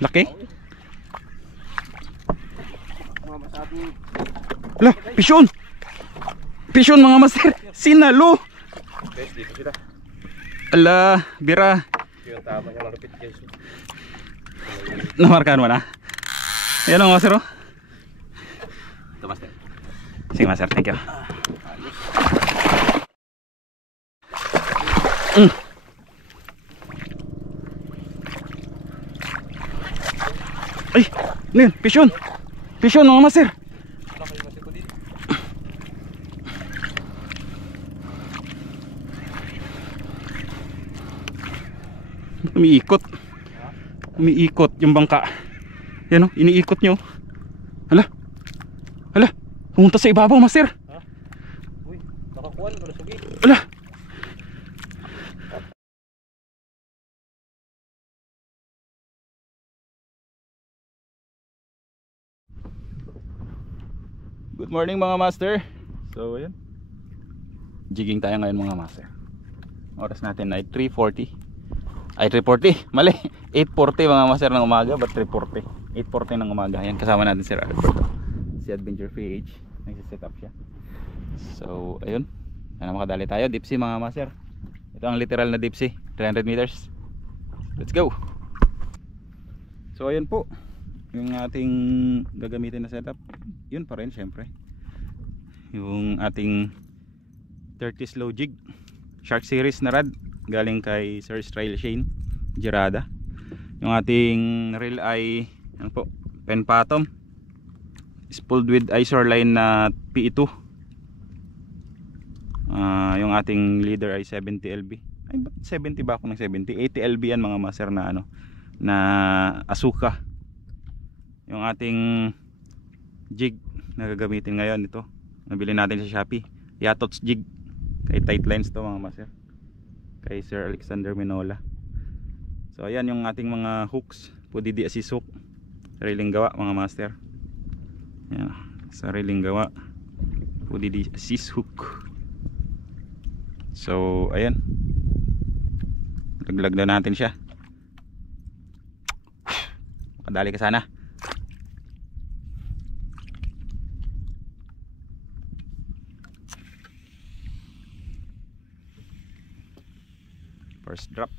Laki. Ala, pisyon. Pisyon mga master. Sinalo. Guys, dito sila. Ala, bira. Yung tama niya malupit guys. Namarkahan mo na? Ayan ang master, oh. Ito master. Sige master, thank you. Ay, Nil, pisyon. Pisyon mga master. Umiikot. Umiikot yung bangka. Yan o, iniikot nyo. Hala. Hala, pumunta sa ibabaw master. Ha? Uy, nakakuhan para sugi. Hala. Good morning mga master. So ayan, jigging tayo ngayon mga master. Oras natin ay 3:40. Ay 3:40, mali. 8:40 mga master ng umaga. But 3:40, 8:40 ng umaga. Ayan, kasama natin si Alberto, si Adventure PH. Nagsiset up siya. So ayun, sana makadali tayo. Deep sea mga master. Ito ang literal na deep sea, 300 meters. Let's go. So ayun po yung ating gagamitin na setup. Yun pa rin syempre, yung ating 30 slow jig Shark series na rod galing kay Sir Strail Shane Gerada. Yung ating reel ay ano po, Pen Patom, spooled with Isor line na PE2. Yung ating leader ay 70 LB. Ay, 70 ba ako ng 70? 80 LB yan mga master na ano, na Asuka. Yung ating jig na gagamitin ngayon, ito nabili natin sa Shopee, Yatots jig kay Tight Lines to mga master, kay Sir Alexander Minola. So ayan yung ating mga hooks, Pudidi assist hook, sariling gawa mga master. Ayan, sariling gawa, Pudidi assist hook. So ayan, laglag na natin siya. Makadali ka sana. First drop.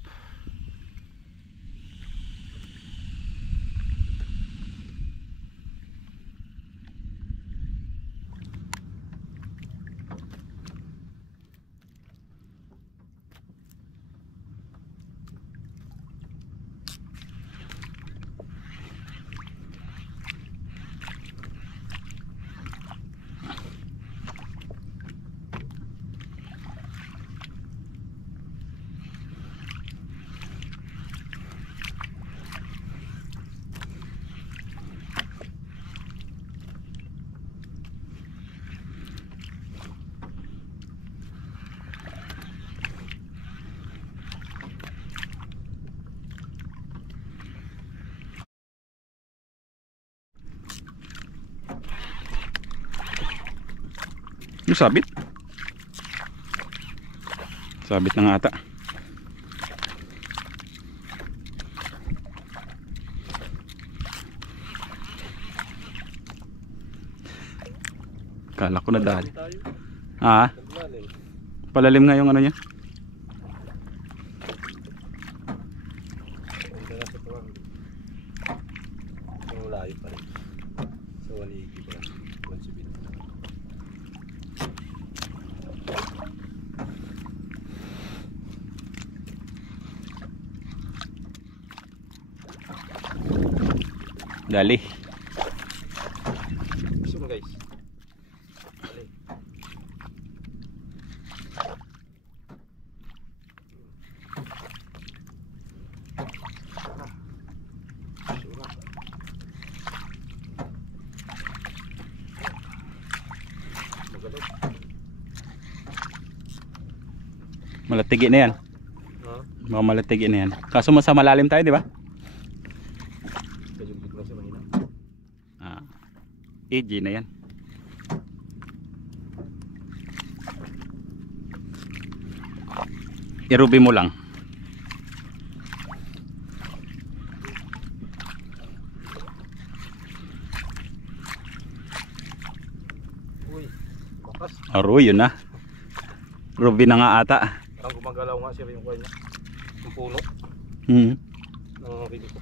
Yung sabit. Sabit na nga ata. Kala ko na dali. Ah, palalim nga yung ano niya. Layo pa rin. So waligi pa rin. Dali. Zoom guys. Dali. Malatigi na yan. Mga malatigi na yan. Kaso mas malalim tayo, di ba? AG na yan. Irubi mo lang. malakas. Aroy, yun na. Ruby na nga ata. Parang gumagalaw nga siya yung kanya. Yung puno Hmm. ng rin ko.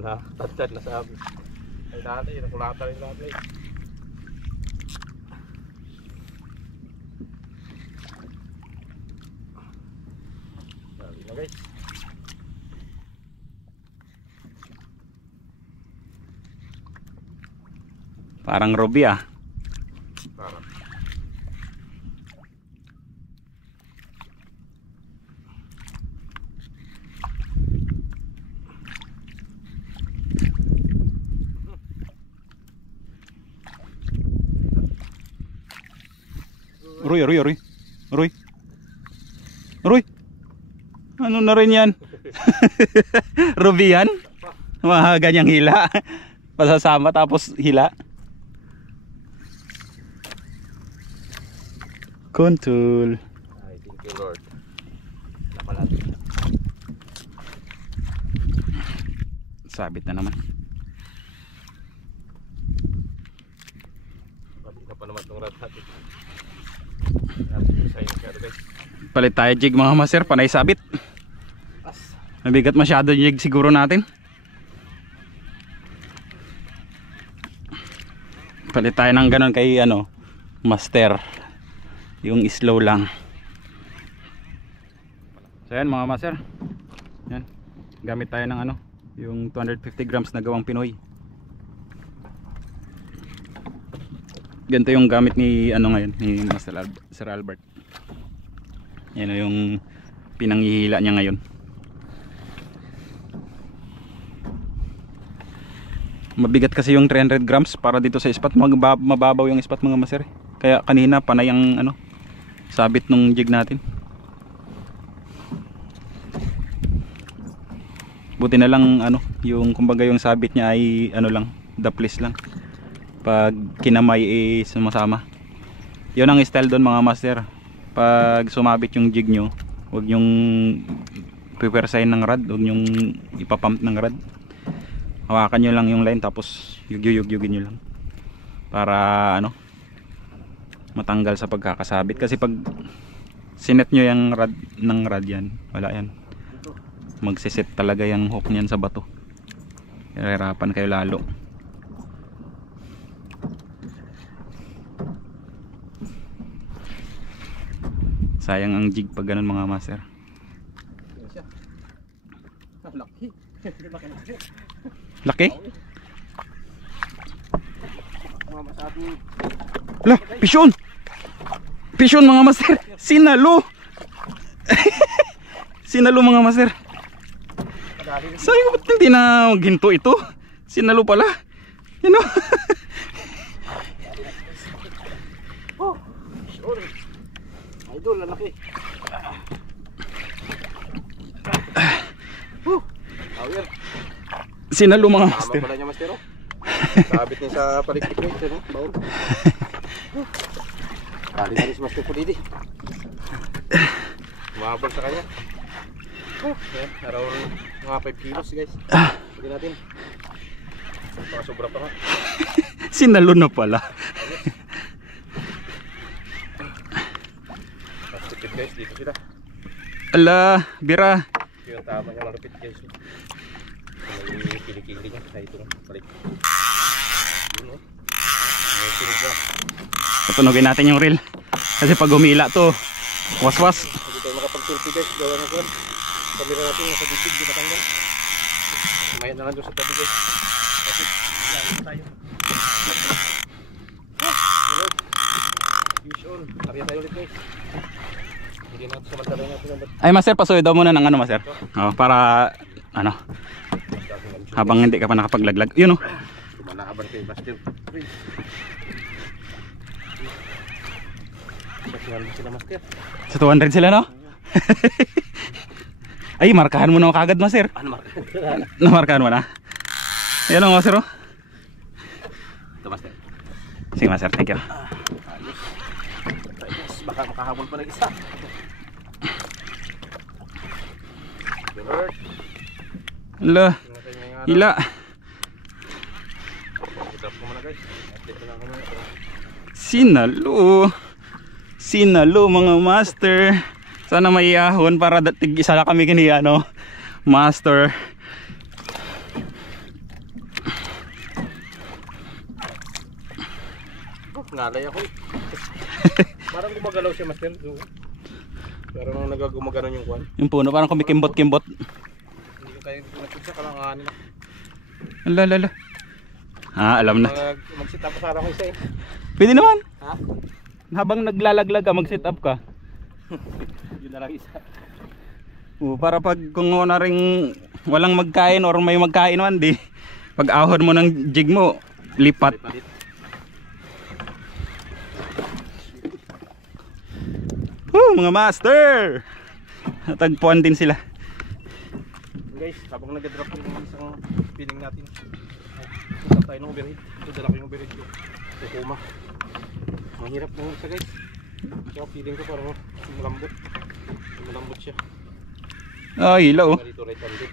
Na, tatad na sabi. Ay dati, nakulata rin dati. Sabi na guys. Parang Ruby ah. Parang. Aroy, aroy, aroy. Aroy. Aroy. Ano na rin yan? Ruby yan? Mga ganyang hila. Pasasama tapos hila. Kuntul. Ay, thank you Lord. Napalat. Sabit na naman. Pati na pa naman itong rat natin. Palit tayo jig mga master, panay sabit. Mabigat masyado jig siguro natin. Palit tayo ng ganon kay ano, master. Yung slow lang. So yan mga master. Yan. Gamit tayo ng ano, yung 250 grams na gawang Pinoy. Ganito yung gamit ni ano ngayon, ni Sir Albert. Yan yung pinanghihila niya ngayon. Mabigat kasi yung 300 grams para dito sa spot. Mababaw yung spot mga master. Kaya kanina panay ang ano, sabit nung jig natin. Buti na lang ano, yung kumbaga yung sabit niya ay ano lang, daplis lang. Pag kinamay sumasama. Yun ang style doon mga master. Pag sumabit yung jig nyo, huwag yung pipersahin ng rod, huwag yung ipapump ng rod. Hawakan nyo lang yung line tapos yugyugin nyo lang para ano, matanggal sa pagkakasabit. Kasi pag sinet nyo yung rod ng rod yan, wala yan, magsiset talaga yung hook nyan sa bato. Hirapan kayo lalo. Sayang ang jig pag ganun mga master. Laki. Laki? Mamasado. Lah, pisyon! Pisyon mga master! Sinalo! Sinalo mga master! Sabi ko ba't hindi na ginto ito? Sinalo pala. Yan o. Oh, sure. Idol, lalaki. Power. Sinalo mga Tama master. pala niya master. Sabit niya sa palikpik ko ito, no? Baon. Kali-kali si master po didi. Umabol sa kanya. Yan, around mga 5 kilos guys. Hindi natin. Baka sobra pa nga. Sinalo na pala. Tipid guys, dito sila. Ala, bira. Yung tama niya malupit guys. May kilikili niya sa ito. Balik. Yun o. May kilig na. Patunogin natin yung reel. Kasi pag humila to, waswas. Hindi tayo makapag-selfie guys. Gawa na ko. Kamera natin nasa bibig, di matanggal. Kumayan na lang doon sa tabi guys. Kasi lang tayo. Hello. Fish on. Ariya tayo ulit guys. Hindi natin samantalay natin ang Ay master, pasuyo daw muna ng ano master. Oh, para ano, habang hindi ka pa nakapaglaglag. Yun oh. Kumanaban kay master. Basihan sila master. Sa 200 sila no? Ay, markahan mo na kagad master. Ano master? Namarkahan mo na. Ayan o master oh. Ito master. Sige master, thank you. Ayos. Ayos. Baka makahabol pa ng isa. Good. Ala, hila. I-drop ko muna guys. Update ko lang kami. Sinalo. Sinalo mga master. Sana may ahon para tig-isa na kami kini ano, master. Ngalay ako eh. Parang gumagalaw siya master. Parang nagagumagano yung kwan. Yung puno parang kumikimbot-kimbot. Hindi ko tayo pinatutsa kalanganin. Alala. Ah, alam na. Mag-sit up sana ako isa eh. Pwede naman. Ha? Habang naglalaglag ka, mag-sit up ka. Yun na lang isa. Para pag kung na ring walang magkain or may magkain man di, pag ahon mo ng jig mo, lipat. Mga master. Tagpuan din sila. Guys, habang nag-drop yung isang feeling natin. Punta tayo ng overhead. Dala ko yung overhead ko. Tukuma. Mahirap na isa guys. Kaya feeling ko parang malambot. Malambot siya. Ay, ilaw. Dito right hand dip.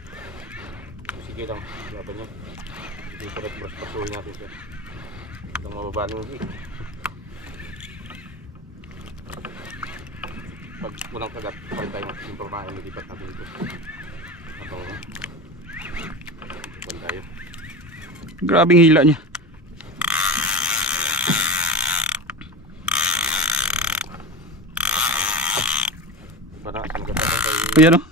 Sige lang, laban niya. Dito right brush pasuhin natin siya. Hanggang mababa ng hig. Pag unang kagat, palit tayo ng impormahan, nilipat natin dito. Ito. Ipan tayo. Grabing hila niya. Para sa magkatakan tayo. Ayan o.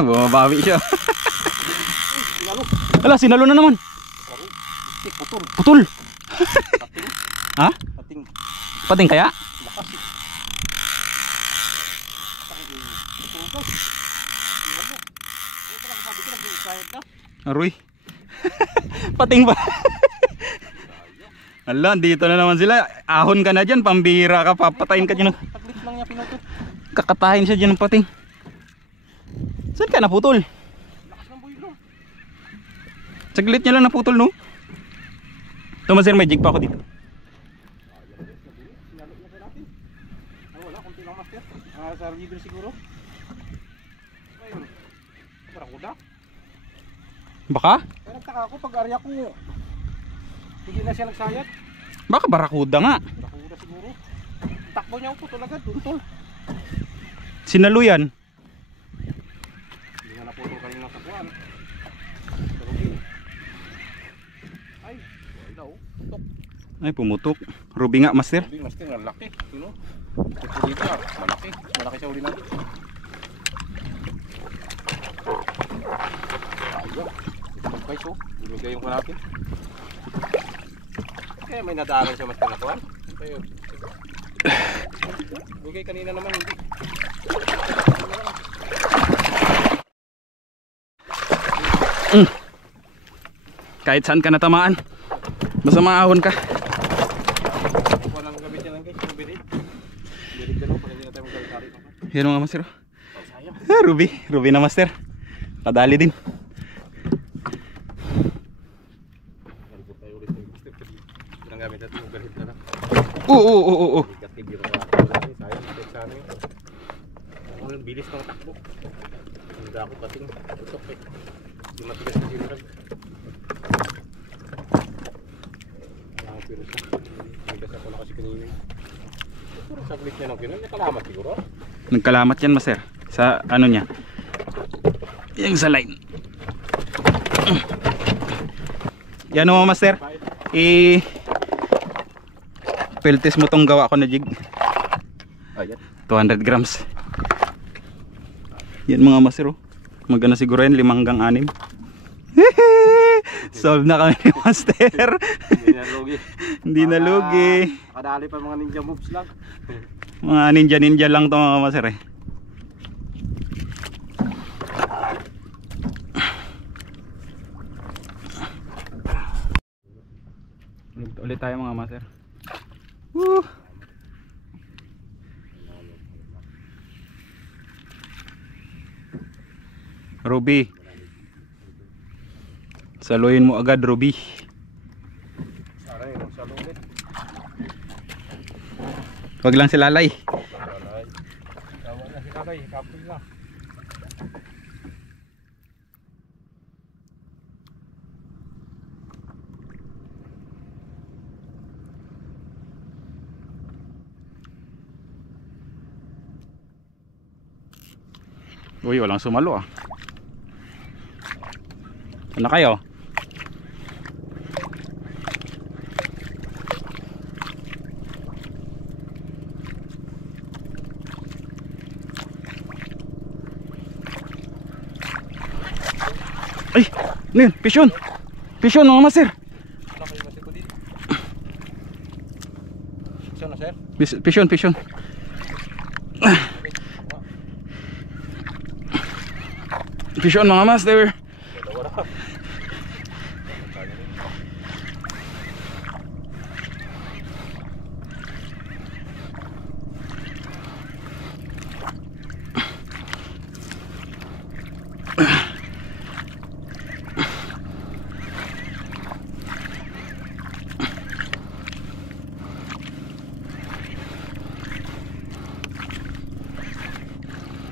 Bumabawi siya. Ala, sinalo na naman. Putol. Putol. Ha? Pating. Pating kaya? Lakas. Aroy. Pating ba? Ala, dito na naman sila. Ahon ka na dyan, pambira ka, papatayin ka dyan. Taglit lang niya pinutot. Kakatahin siya dyan ng pating. Saan ka naputol? Lakas ng buhilo. Saglit niya lang naputol, no? Tumasir, may jig pa ako dito. Sinalo na pa natin. Ay wala, konti lang master. Sa river siguro. Ayun. Barakuda. Baka? Kaya nagtaka ako pag area ko. Hindi na siya nagsayat. Baka barakuda nga. Barakuda siguro. Takbo niya ako putol agad, tuntol. Sinalo yan. Hindi nga naputol kanina sa kuwan. Pero okay. Ay, wala oh. Tutok. Ay, pumutok. Ruby nga, master. Sabi, master, ang laki. Sino? Ito dito ah. Malaki. Malaki sa uli natin. Ayun. Ito guys oh. Bumigay yung natin. Kaya may nadaanan siya master na kuwan. Ayun. Bigay kanina naman hindi. Kahit saan ka natamaan, basta maahon ka. Ako lang gabit yan lang guys. Birit. Birit ka lang pag hindi na tayo magkakari. Yan mga master. Sayang. Ruby. Ruby na master. Padali din. Nalipot tayo ulit ng master. Pinagamit natin yung galit na lang. Oo. Bigat ni Biro. Sayang. Bigat sana yun. Ang bilis ng takbo. Hindi ako pating. Tutok eh. Hindi matigas na sinurag. Pero siya. Bigas ako na kasi kanina. Pero saglit niya ng pinan. Nakalamat siguro. Nagkalamat yan master. Sa ano niya. Yung sa line. Yan o master. Peltis mo tong gawa ko na jig. Ayan. 200 grams. Yan mga master oh. Magana siguro yan 5 hanggang 6. Solve na kami ni master. Hindi na lugi. Hindi na lugi. Kadali pa mga ninja moves lang. Mga ninja lang to mga master eh. Ulit tayo mga master. Woo! Ruby. Saluhin mo agad Ruby. Aray, sa lugi. Wag lang si Lalay. Alay. Tawa na si Lalay, kapil na. Uy, walang sumalo ah. Saan na kayo? Ay, ano yun? Pisyon! Pisyon mga master! Laki kasi ko dito. Saan na sir? Pisyon, pisyon. Pisyon mga master! Wala.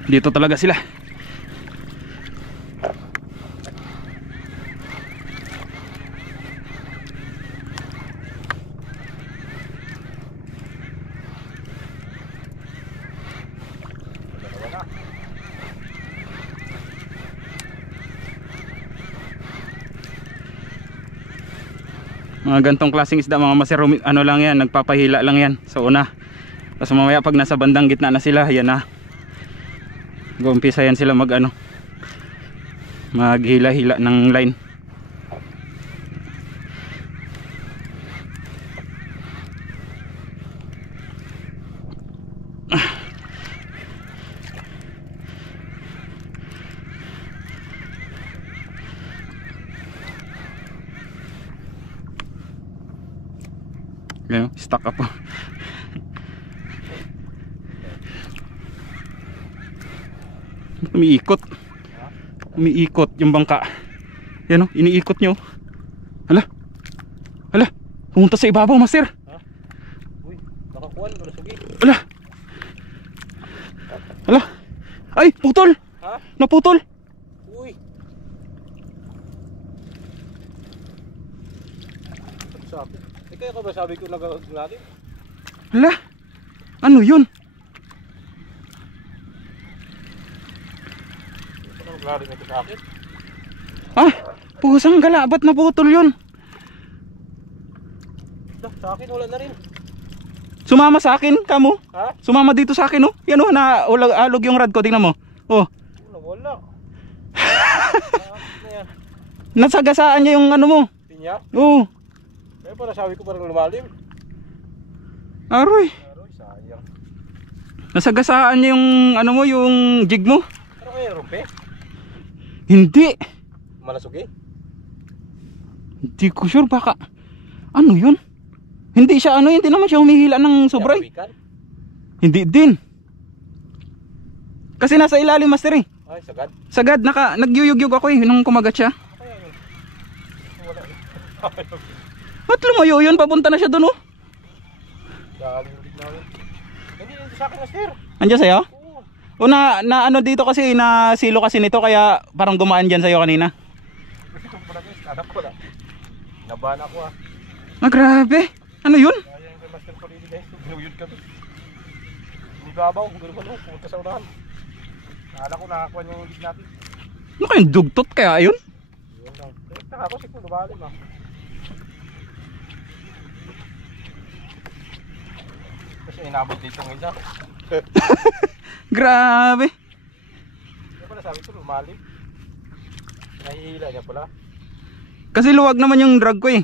Dito talaga sila. Mga gantong klaseng isda mga master, ano lang yan, nagpapahila lang yan sa una. Tapos mamaya pag nasa bandang gitna na sila, yan na. Gumpisa yan sila mag ano, maghila-hila ng line. Yan, stuck up. Umiikot. Umiikot yung bangka. Yan o, iniikot nyo. Hala. Hala. Pumunta sa ibabaw, master. Ha? Uy, nakakuha na sugi. Hala. Hala. Ay, putol. Ha? Naputol. Uy. Sabi. Kaya ka ba sabi ko naglalim? Hala. Ano yun? Naglalim ito sa akin. Ah, pusang gala. Ba't naputol yun? Sa akin wala na rin. Sumama sa akin, kamo. Ha? Sumama dito sa akin, oh. Yan oh, na alog yung rad ko, tingnan mo. Oh. Wala. Nasagasaan niya yung ano mo. Pinya? Oh. Kaya pala sabi ko parang lumalim. Aroy. Aroy, sayang. Nasagasaan niya yung ano mo, yung jig mo. Ano kaya rumpe? Hindi. Malasugi? Hindi ko sure, baka ano yun? Hindi siya ano, hindi naman siya humihila ng sobray. Hindi din. Kasi nasa ilalim, master eh. Ay, sagad. Sagad, nagyuyugyug ako eh nung kumagat siya. Kaya yun. Wala. At lumayo yun, papunta na siya dun oh. Dali yung bigla yun. Hindi sa akin, master. Andiyan sa'yo? Oo. O na ano dito kasi, na silo kasi nito, kaya parang gumaan dyan sa'yo kanina. Kasi kung pala guys, anak ko na. Nabahan ako ah. Ah, grabe. Ano yun? Kaya yung master ko rin guys, binuyod kami. Hindi babaw, gano'n ano, pumunta sa unahan. Akala ko nakakuha niya yung big natin. Ano kayong dugtot kaya yun? Yun lang. Taka ko si Kulo Balim ah. Kasi inabot dito ng isa. Grabe. Kaya pala sabi ko lumalim. Nahihila niya pala. Kasi luwag naman yung drag ko eh.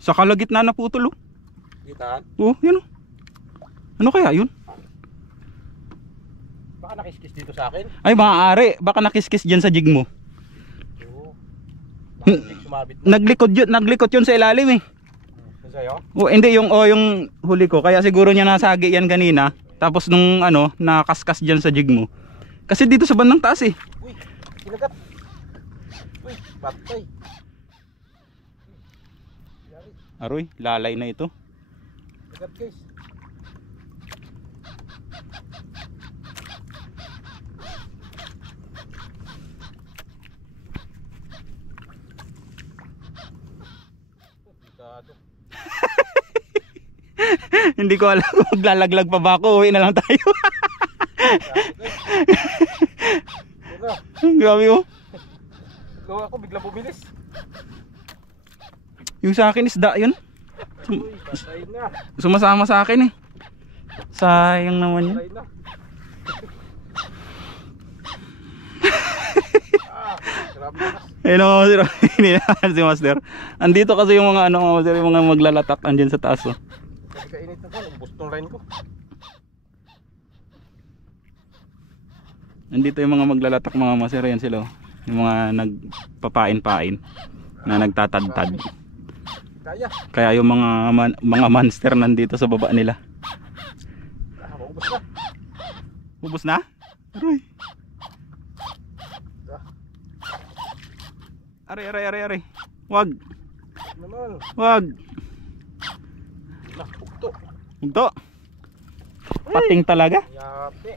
Sa kalagitna na putol oh. Gitaan? Oh, yun oh. Ano kaya yun? Baka nakiskis dito sa akin. Ay, maaari. Baka nakiskis dyan sa jig mo. Oo. Baka hindi sumabit na. Naglikot yun sa ilalim eh. Ano sa'yo? Oh, hindi yung huli ko. Kaya siguro niya nasagi yan kanina. Tapos nung ano, nakaskas dyan sa jig mo. Kasi dito sa bandang taas eh. Uy, sinagat. Uy, patay. Aroy, lalay na ito. Sinagat guys. Hindi ko alam kung maglalaglag pa ba ako. Uwi na lang tayo. Grabe oh. Ikaw ako bigla bumilis. Yung sa akin isda yun. Uy, patay na. Sumasama sa akin eh. Sayang naman yun. Patay na. Grabe na. Ayun mga master. Hinilaan si master. Andito kasi yung mga ano mga master, yung mga maglalatak andyan sa taas oh. Kasi kainit na kan, ubos tong line ko. Andito yung mga maglalatak mga master, yan sila oh. Yung mga nagpapain-pain na nagtatadtad. Kaya. Kaya yung mga monster nandito sa baba nila. Ubos na. Ubus na? Aroy. Aray. Wag. Naman. Wag. Nakukto. Ito. Pating talaga. Yape.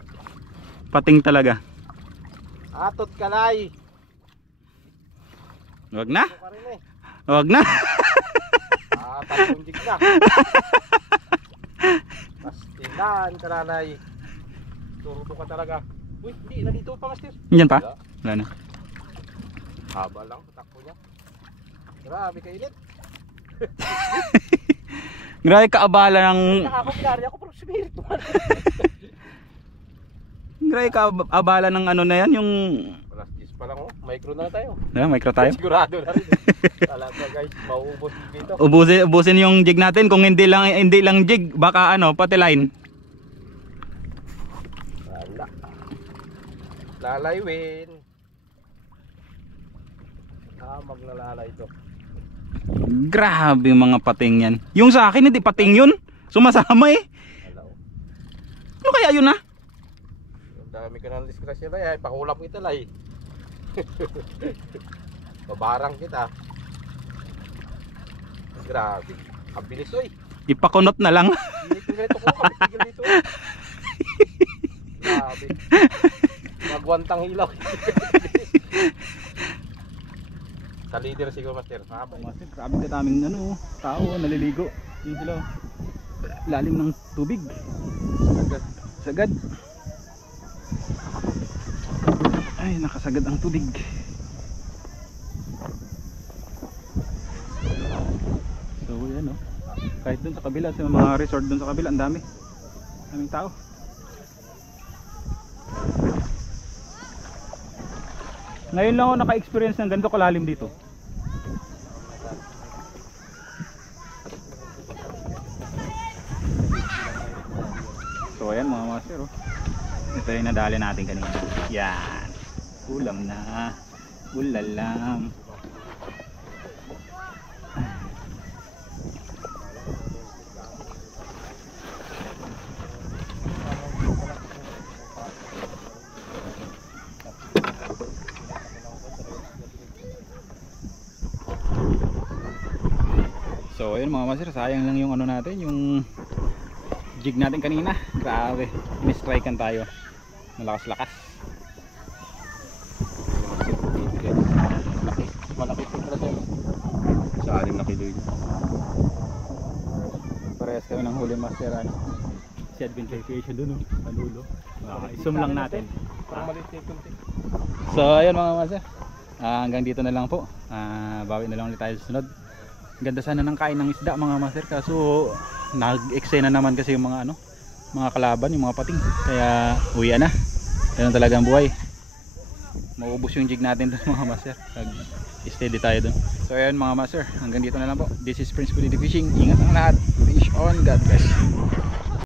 Pating talaga. Atot kalay. Wag na. Ito ka rin eh. Wag na. Tatlong jig na. Pastilan kalalay. Turuto ka talaga. Uy, hindi. Nandito pa, master. Yan pa? Wala na. Haba lang. Takbo niya. Grabe kainit. Grabe kaabala ng... Nakakapilari ako pero spiritual. Grabe kaabala ng ano na yan, yung... Alas 10 pa lang oh. Micro na tayo. Micro tayo. Sigurado na rin. Talaga guys, mauubos dito. Ubusin yung jig natin. Kung hindi lang jig, baka ano, pati line. Wala. Lalaywin. Maglalala ito. Grabe yung mga pating yan. Yung sa akin hindi pating yun. Sumasama eh. Hello. Ano kaya yun ah? Ang dami ka ng disgrasya na yan. Pakulam kita lay. Babarang kita. Grabe. Ang bilis oy. Ipakunot na lang. Ganito ko. Tigil dito. Grabe. Magwantang hilaw. Sa leader siguro master. Master, grabe ka daming ano, tao naliligo. Yun sila. Lalim ng tubig. Sagad. Ay, nakasagad ang tubig. So yan oh. Kahit dun sa kabila, sa mga resort dun sa kabila, ang dami. Daming tao. Ngayon lang ako naka-experience ng ganito kalalim dito. So ayan mga master oh. Ito yung nadali natin kanina. Yan. Ulam na. Ulalam. So ayun mga master, sayang lang yung ano natin, yung jig natin kanina. Grabe, mistrikean tayo. Malakas-lakas. Malaki pala tayo. Sa 6 na kilo yun. Parehas kami ng huli master ano. Si Adventure Creation dun oh, panulo. Zoom lang natin. Parang maliit na kunti. So ayun mga master, hanggang dito na lang po. Bawi na lang ulit tayo sa sunod. Ganda sana ng kain ng isda mga master, kaso nag-eksena naman kasi yung mga ano, mga kalaban, yung mga pating. Kaya uwi na. Ganun talaga ang buhay. Maubos yung jig natin doon mga master. Steady tayo doon. So ayun mga master, hanggang dito na lang po. This is Prince Bully Fishing. Ingat ang lahat. Fish on, God bless.